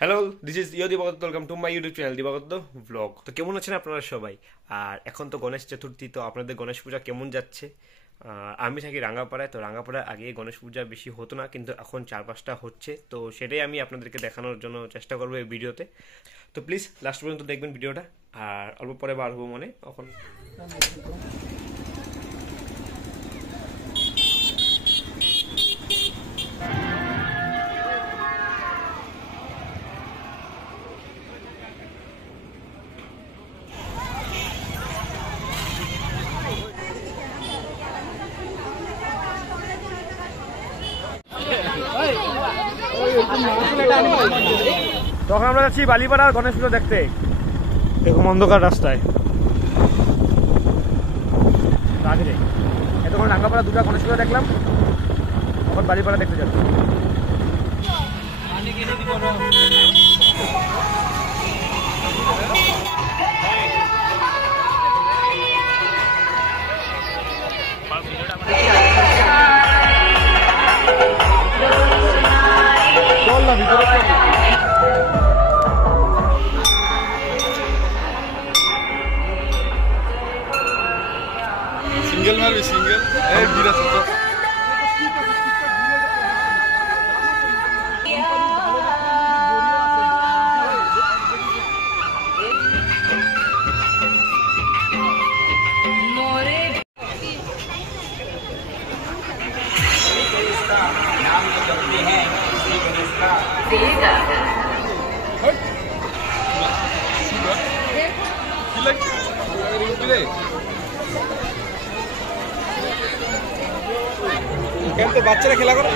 Hello, this is দিবাগত। Welcome to my YouTube channel দিবাগত ব্লগ। তো কেমন আছেন আপনারা সবাই? আর এখন তো গণেশ চতুর্থী, তো আপনাদের গণেশ পূজা কেমন যাচ্ছে? আমি থাকি রাঙ্গাপাড়ায়, তো রাঙ্গাপাড়ায় আগে গণেশ পূজা বেশি হতো না, কিন্তু এখন 4-5টা হচ্ছে। তো সেটাই আমি আপনাদেরকে দেখানোর জন্য চেষ্টা করবো এই ভিডিওতে। তো প্লিজ লাস্ট পর্যন্ত দেখবেন ভিডিওটা। আর অল্প পরে বার হবো মনে এখন। তখন আমরা যাচ্ছি বালিপাড়ার গণেশ পুজো দেখতে। দেখুন অন্ধকার রাস্তায় রাধে। এতক্ষণ রাঙ্গাপাড়া দুটা গণেশ পুজো দেখলাম, এখন বালিপাড়া দেখতে যাচ্ছি। চল না ভিতরে চল। সিঙ্গেল মারবি সিঙ্গেল এই বিরাট তো বাচ্চারা খেলা করে।